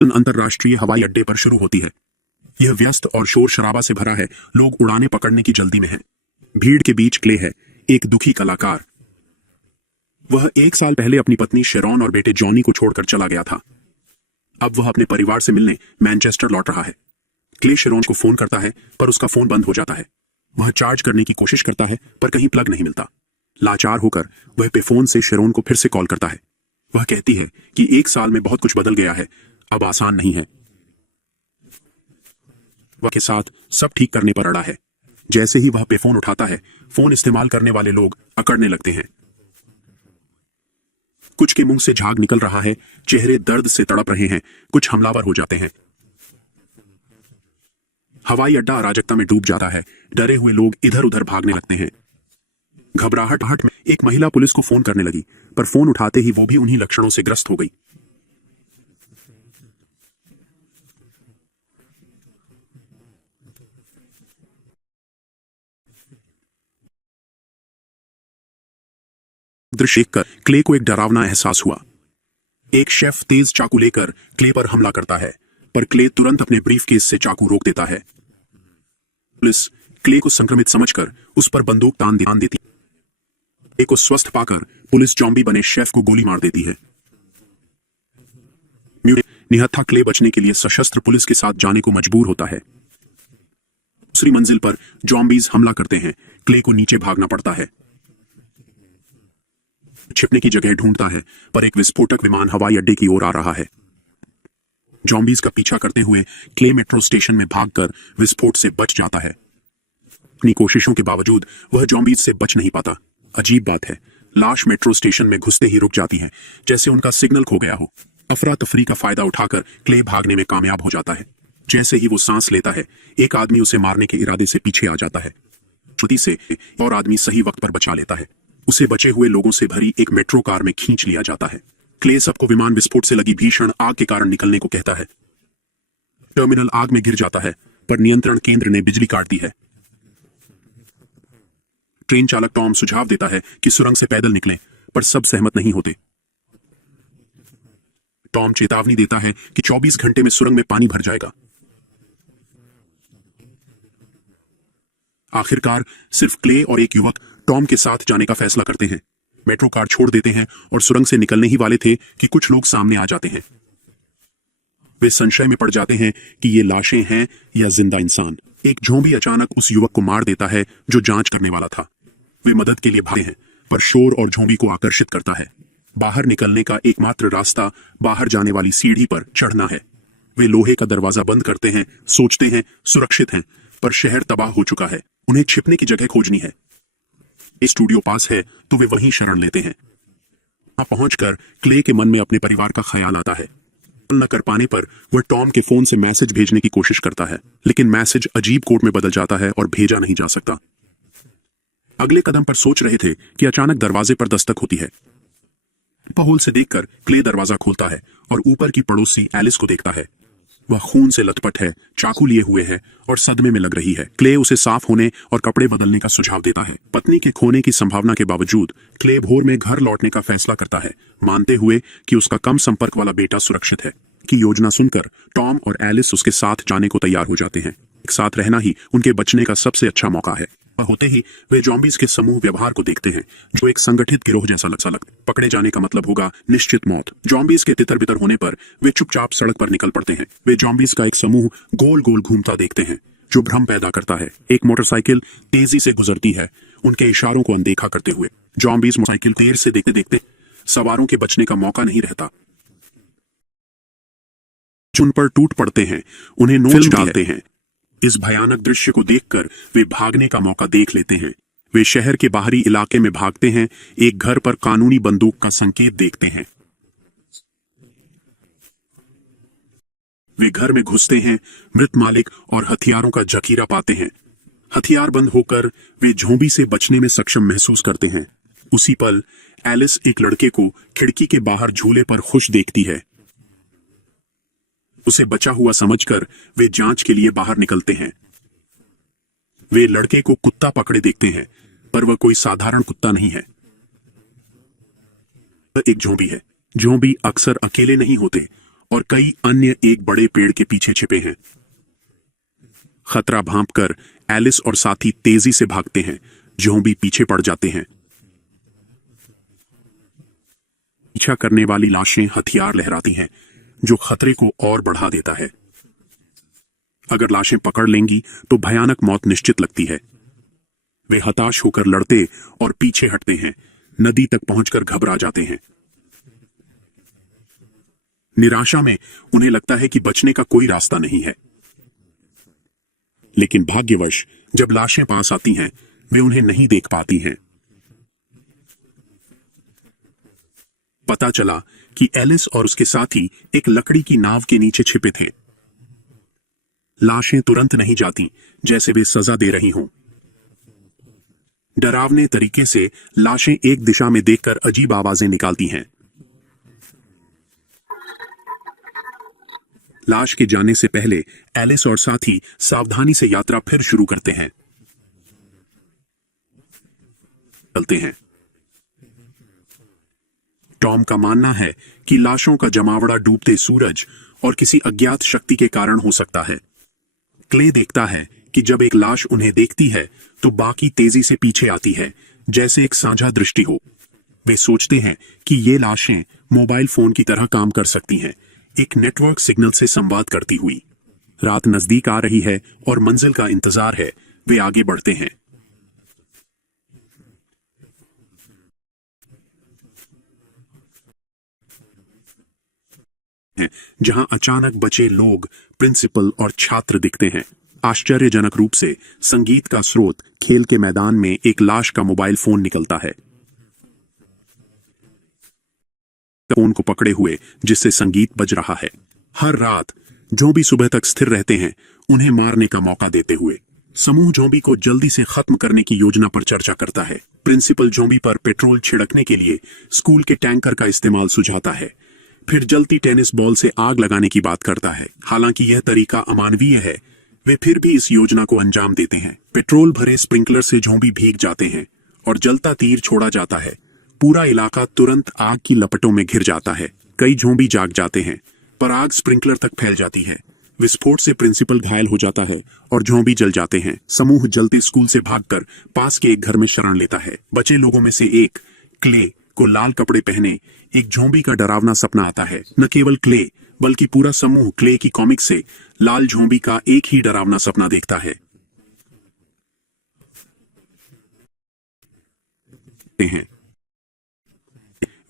अंतर्राष्ट्रीय हवाई अड्डे पर शुरू होती है। यह व्यस्त और शोर शराबा से भरा है। लोग उड़ानें पकड़ने की जल्दी में हैं। भीड़ के बीच क्ले है, एक दुखी कलाकार। वह 1 साल पहले अपनी पत्नी शेरॉन और बेटे जॉनी को छोड़कर चला गया था। अब वह अपने परिवार से मिलने मैनचेस्टर लौट रहा है। क्ले शेरॉन को फोन करता है, पर उसका फोन बंद हो जाता है। वह चार्ज करने की कोशिश करता है, पर कहीं प्लग नहीं मिलता। लाचार होकर वह पेफोन से शेरॉन को फिर से कॉल करता है। वह कहती है कि 1 साल में बहुत कुछ बदल गया है, अब आसान नहीं है। वह के साथ सब ठीक करने पर अड़ा है। जैसे ही वह पेफोन उठाता है, फोन इस्तेमाल करने वाले लोग अकड़ने लगते हैं। कुछ के मुंह से झाग निकल रहा है, चेहरे दर्द से तड़प रहे हैं, कुछ हमलावर हो जाते हैं। हवाई अड्डा अराजकता में डूब जाता है। डरे हुए लोग इधर उधर भागने लगते हैं। घबराहट में एक महिला पुलिस को फोन करने लगी, पर फोन उठाते ही वो भी उन्हीं लक्षणों से ग्रस्त हो गई। दृश्य देखकर क्ले को एक डरावना एहसास हुआ। एक शेफ तेज चाकू लेकर क्ले पर हमला करता है, पर क्ले तुरंत अपने ब्रीफकेस से चाकू रोक देता है। पुलिस क्ले को संक्रमित समझकर उस पर बंदूक तान देती है। क्ले को स्वस्थ पाकर पुलिस जॉम्बी बने शेफ को गोली मार देती है। निहत्था क्ले बचने के लिए सशस्त्र पुलिस के साथ जाने को मजबूर होता है। दूसरी मंजिल पर जॉम्बीज हमला करते हैं। क्ले को नीचे भागना पड़ता है। छिपने की जगह ढूंढता है, पर एक विस्फोटक विमान हवाई अड्डे की ओर आ रहा है। जॉम्बीज का पीछा करते हुए क्ले मेट्रो स्टेशन में भागकर विस्फोट से बच जाता है। अपनी कोशिशों के बावजूद वह जॉम्बीज से बच नहीं पाता। अजीब बात है, लाश मेट्रो स्टेशन में घुसते ही रुक जाती है, जैसे उनका सिग्नल खो गया हो। अफरा तफरी का फायदा उठाकर क्ले भागने में कामयाब हो जाता है। जैसे ही वो सांस लेता है, एक आदमी उसे मारने के इरादे से पीछे आ जाता है। छुट्टी से और आदमी सही वक्त पर बचा लेता है। उसे बचे हुए लोगों से भरी एक मेट्रो कार में खींच लिया जाता है। क्ले सबको विमान विस्फोट से लगी भीषण आग के कारण निकलने को कहता है। टर्मिनल आग में गिर जाता है, पर नियंत्रण केंद्र ने बिजली काट दी है। ट्रेन चालक टॉम सुझाव देता है कि सुरंग से पैदल निकलें, पर सब सहमत नहीं होते। टॉम चेतावनी देता है कि 24 घंटे में सुरंग में पानी भर जाएगा। आखिरकार सिर्फ क्ले और एक युवक टॉम के साथ जाने का फैसला करते हैं। मेट्रो कार छोड़ देते हैं और सुरंग से निकलने ही वाले थे कि कुछ लोग सामने आ जाते हैं। वे संशय में पड़ जाते हैं कि ये लाशें हैं या जिंदा इंसान। एक ज़ॉम्बी अचानक उस युवक को मार देता है जो जांच करने वाला था। वे मदद के लिए भागते हैं, पर शोर और ज़ॉम्बी को आकर्षित करता है। बाहर निकलने का एकमात्र रास्ता बाहर जाने वाली सीढ़ी पर चढ़ना है। वे लोहे का दरवाजा बंद करते हैं, सोचते हैं सुरक्षित हैं, पर शहर तबाह हो चुका है। उन्हें छिपने की जगह खोजनी है। स्टूडियो पास है, तो वे वहीं शरण लेते हैं। वहां पहुंचकर क्ले के मन में अपने परिवार का ख्याल आता है। न कर पाने पर वह टॉम के फोन से मैसेज भेजने की कोशिश करता है, लेकिन मैसेज अजीब कोड में बदल जाता है और भेजा नहीं जा सकता। अगले कदम पर सोच रहे थे कि अचानक दरवाजे पर दस्तक होती है। पहोल से देखकर क्ले दरवाजा खोलता है और ऊपर की पड़ोसी एलिस को देखता है। वह खून से लथपथ है, चाकू लिए हुए है और सदमे में लग रही है। क्ले उसे साफ होने और कपड़े बदलने का सुझाव देता है। पत्नी के खोने की संभावना के बावजूद क्ले भोर में घर लौटने का फैसला करता है, मानते हुए कि उसका कम संपर्क वाला बेटा सुरक्षित है। की योजना सुनकर टॉम और एलिस उसके साथ जाने को तैयार हो जाते हैं। एक साथ रहना ही उनके बचने का सबसे अच्छा मौका है। होते ही वे जॉम्बीज के समूह व्यवहार को देखते हैं, जो एक संगठित गिरोह जैसा लगता। पकड़े जाने का मतलब होगा निश्चित मौत। जॉम्बीज के तितर बितर होने पर वे चुपचाप सड़क पर निकल पड़ते हैं। वे जॉम्बीज का एक समूह गोल गोल घूमता देखते हैं, जो भ्रम पैदा करता है। एक मोटरसाइकिल तेजी से गुजरती है, उनके इशारों को अनदेखा करते हुए। जॉम्बीज मोटरसाइकिल देर से देखते देखते सवारों के बचने का मौका नहीं रहता। उन पर टूट पड़ते हैं, उन्हें नोच डालते हैं। इस भयानक दृश्य को देखकर वे भागने का मौका देख लेते हैं। वे शहर के बाहरी इलाके में भागते हैं, एक घर पर कानूनी बंदूक का संकेत देखते हैं। वे घर में घुसते हैं, मृत मालिक और हथियारों का जखीरा पाते हैं। हथियार बंद होकर वे ज़ॉम्बी से बचने में सक्षम महसूस करते हैं। उसी पल एलिस एक लड़के को खिड़की के बाहर झूले पर खुश देखती है। उसे बचा हुआ समझकर वे जांच के लिए बाहर निकलते हैं। वे लड़के को कुत्ता पकड़े देखते हैं, पर वह कोई साधारण कुत्ता नहीं है। वह एक ज़ॉम्बी है। ज़ॉम्बी अक्सर अकेले नहीं होते और कई अन्य एक बड़े पेड़ के पीछे छिपे हैं। खतरा भांपकर एलिस और साथी तेजी से भागते हैं। ज़ॉम्बी पीछे पड़ जाते हैं। पीछा करने वाली लाशें हथियार लहराती हैं, जो खतरे को और बढ़ा देता है। अगर लाशें पकड़ लेंगी तो भयानक मौत निश्चित लगती है। वे हताश होकर लड़ते और पीछे हटते हैं, नदी तक पहुंचकर घबरा जाते हैं। निराशा में उन्हें लगता है कि बचने का कोई रास्ता नहीं है। लेकिन भाग्यवश जब लाशें पास आती हैं, वे उन्हें नहीं देख पाती हैं। पता चला कि एलिस और उसके साथी एक लकड़ी की नाव के नीचे छिपे थे। लाशें तुरंत नहीं जाती, जैसे वे सजा दे रही हों। डरावने तरीके से लाशें एक दिशा में देखकर अजीब आवाजें निकालती हैं। लाश के जाने से पहले एलिस और साथी सावधानी से यात्रा फिर शुरू करते हैं। चलते हैं। टॉम का मानना है कि लाशों का जमावड़ा डूबते सूरज और किसी अज्ञात शक्ति के कारण हो सकता है। क्ले देखता है कि जब एक लाश उन्हें देखती है तो बाकी तेजी से पीछे आती है, जैसे एक साझा दृष्टि हो। वे सोचते हैं कि ये लाशें मोबाइल फोन की तरह काम कर सकती हैं, एक नेटवर्क सिग्नल से संवाद करती हुई। रात नजदीक आ रही है और मंजिल का इंतजार है। वे आगे बढ़ते हैं। जहां अचानक बचे लोग, प्रिंसिपल और छात्र दिखते हैं। आश्चर्यजनक रूप से संगीत का स्रोत खेल के मैदान में एक लाश का मोबाइल फोन निकलता है। फोन को पकड़े हुए जिससे संगीत बज रहा है। हर रात ज़ॉम्बी सुबह तक स्थिर रहते हैं, उन्हें मारने का मौका देते हुए। समूह ज़ॉम्बी को जल्दी से खत्म करने की योजना पर चर्चा करता है। प्रिंसिपल ज़ॉम्बी पर पेट्रोल छिड़कने के लिए स्कूल के टैंकर का इस्तेमाल सुझाता है। फिर जलती टेनिस बॉल से आग लगाने की बात करता है। हालांकि यह तरीका अमानवीय है, वे फिर भी इस योजना को अंजाम देते हैं। पेट्रोल भरे स्प्रिंकलर से ज़ॉम्बी भीग जाते हैं और जलता तीर छोड़ा जाता है। पूरा इलाका तुरंत आग की लपटों में घिर जाता है। कई ज़ॉम्बी जाग जाते हैं, पर आग स्प्रिंकलर तक फैल जाती है। विस्फोट से प्रिंसिपल घायल हो जाता है और ज़ॉम्बी जल जाते हैं। समूह जलते स्कूल से भागकर पास के एक घर में शरण लेता है। बचे लोगों में से एक, क्ले, को लाल कपड़े पहने एक ज़ॉम्बी का डरावना सपना आता है। न केवल क्ले बल्कि पूरा समूह क्ले की कॉमिक से लाल ज़ॉम्बी का एक ही डरावना सपना देखता है।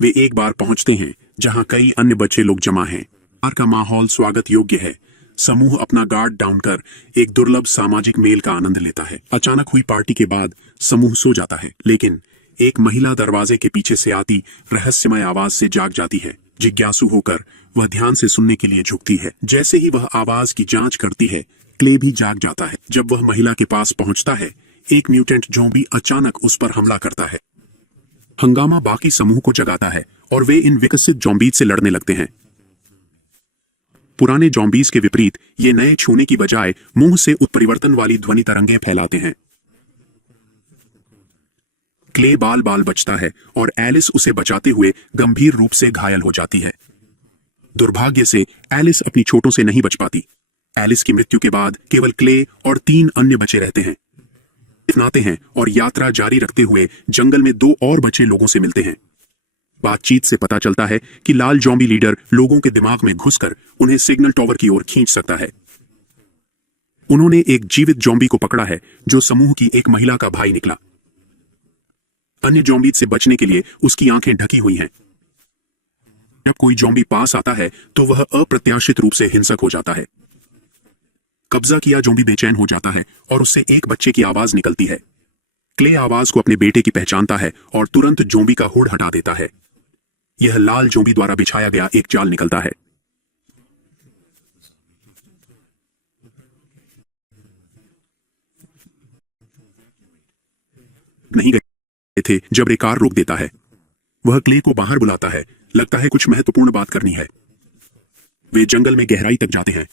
वे एक बार पहुंचते हैं जहां कई अन्य बच्चे लोग जमा हैं। बार का माहौल स्वागत योग्य है। समूह अपना गार्ड डाउन कर एक दुर्लभ सामाजिक मेल का आनंद लेता है। अचानक हुई पार्टी के बाद समूह सो जाता है, लेकिन एक महिला दरवाजे के पीछे से आती रहस्यमय आवाज से जाग जाती है। जिज्ञासु होकर वह ध्यान से सुनने के लिए झुकती है। जैसे ही वह आवाज की जांच करती है, क्ले भी जाग जाता है। जब वह महिला के पास पहुंचता है, एक म्यूटेंट ज़ॉम्बी अचानक उस पर हमला करता है। हंगामा बाकी समूह को जगाता है और वे इन विकसित ज़ॉम्बीज से लड़ने लगते हैं। पुराने ज़ॉम्बीज के विपरीत ये नए छूने की बजाय मुंह से उत्परिवर्तन वाली ध्वनि तरंगें फैलाते हैं। क्ले बाल बाल बचता है और एलिस उसे बचाते हुए गंभीर रूप से घायल हो जाती है। दुर्भाग्य से एलिस अपनी चोटों से नहीं बच पाती। एलिस की मृत्यु के बाद केवल क्ले और 3 अन्य बचे रहते हैं। दफनाते हैं और यात्रा जारी रखते हुए जंगल में 2 और बचे लोगों से मिलते हैं। बातचीत से पता चलता है कि लाल ज़ॉम्बी लीडर लोगों के दिमाग में घुसकर उन्हें सिग्नल टॉवर की ओर खींच सकता है। उन्होंने एक जीवित ज़ॉम्बी को पकड़ा है जो समूह की एक महिला का भाई निकला। अन्य ज़ॉम्बी से बचने के लिए उसकी आंखें ढकी हुई हैं। जब कोई ज़ॉम्बी पास आता है तो वह अप्रत्याशित रूप से हिंसक हो जाता है। कब्जा किया ज़ॉम्बी बेचैन हो जाता है और उससे एक बच्चे की आवाज निकलती है। क्ले आवाज को अपने बेटे की पहचानता है और तुरंत ज़ॉम्बी का हुड हटा देता है। यह लाल ज़ॉम्बी द्वारा बिछाया गया एक जाल निकलता है। नहीं गए थे जब रे कार रोक देता है। वह क्ले को बाहर बुलाता है। लगता है कुछ महत्वपूर्ण बात करनी है। वे जंगल में गहराई तक जाते हैं।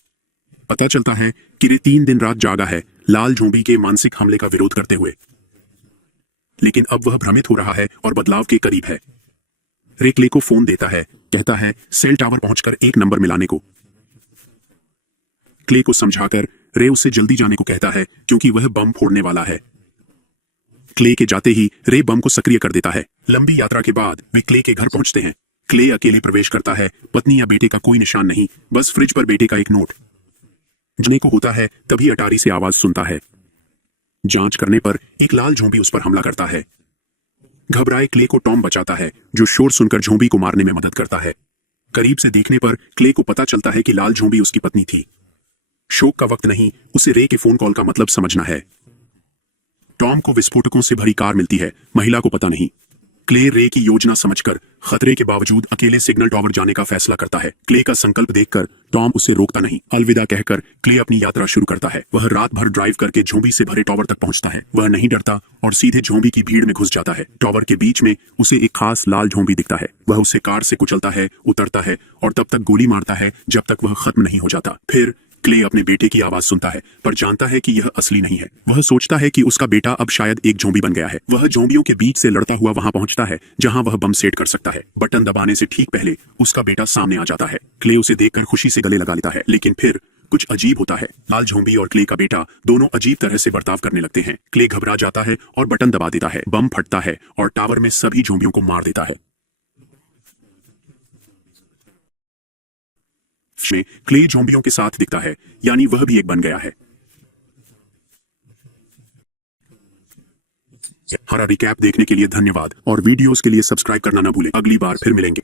पता चलता है कि रे 3 दिन रात जागा है, लाल ज़ॉम्बी के मानसिक हमले का विरोध करते हुए। लेकिन अब वह भ्रमित हो रहा है और बदलाव के करीब है। रे क्ले को फोन देता है कहता है सेल टावर पहुंचकर एक नंबर मिलाने को। क्ले को समझाकर रे उससे जल्दी जाने को कहता है क्योंकि वह बम फोड़ने वाला है। क्ले के जाते ही रे बम को सक्रिय कर देता है। लंबी यात्रा के बाद वे क्ले के घर पहुंचते हैं। क्ले अकेले प्रवेश करता है। पत्नी या बेटे का कोई निशान नहीं, बस फ्रिज पर बेटे का एक नोट। जाने को होता है तभी अटारी से आवाज सुनता है। जांच करने पर एक लाल झोंबी उस पर हमला करता है। घबराए क्ले को टॉम बचाता है, जो शोर सुनकर झोंबी को मारने में मदद करता है। करीब से देखने पर क्ले को पता चलता है कि लाल झोंबी उसकी पत्नी थी। शोक का वक्त नहीं, उसे रे के फोन कॉल का मतलब समझना है। टॉम को विस्फोटकों से भरी कार मिलती है, महिला को पता नहीं। क्ले रे की योजना समझकर खतरे के बावजूद अकेले सिग्नल टावर जाने का फैसला करता है। क्ले का संकल्प देखकर टॉम उसे रोकता नहीं। अलविदा कहकर क्ले अपनी यात्रा शुरू करता है। वह रात भर ड्राइव करके झोंबी से भरे टावर तक पहुंचता है। वह नहीं डरता और सीधे झोंबी की भीड़ में घुस जाता है। टावर के बीच में उसे एक खास लाल झोंबी दिखता है। वह उसे कार से कुचलता है, उतरता है और तब तक गोली मारता है जब तक वह खत्म नहीं हो जाता। फिर क्ले अपने बेटे की आवाज सुनता है, पर जानता है कि यह असली नहीं है। वह सोचता है कि उसका बेटा अब शायद एक ज़ॉम्बी बन गया है। वह ज़ॉम्बियों के बीच से लड़ता हुआ वहां पहुंचता है जहां वह बम सेट कर सकता है। बटन दबाने से ठीक पहले उसका बेटा सामने आ जाता है। क्ले उसे देखकर खुशी से गले लगा लेता है, लेकिन फिर कुछ अजीब होता है। लाल ज़ॉम्बी और क्ले का बेटा दोनों अजीब तरह से बर्ताव करने लगते हैं। क्ले घबरा जाता है और बटन दबा देता है। बम फटता है और टावर में सभी ज़ॉम्बियों को मार देता है। में क्ले ज़ॉम्बियों के साथ दिखता है, यानी वह भी एक बन गया है। हमारा रिकैप देखने के लिए धन्यवाद और वीडियोस के लिए सब्सक्राइब करना न भूलें। अगली बार फिर मिलेंगे।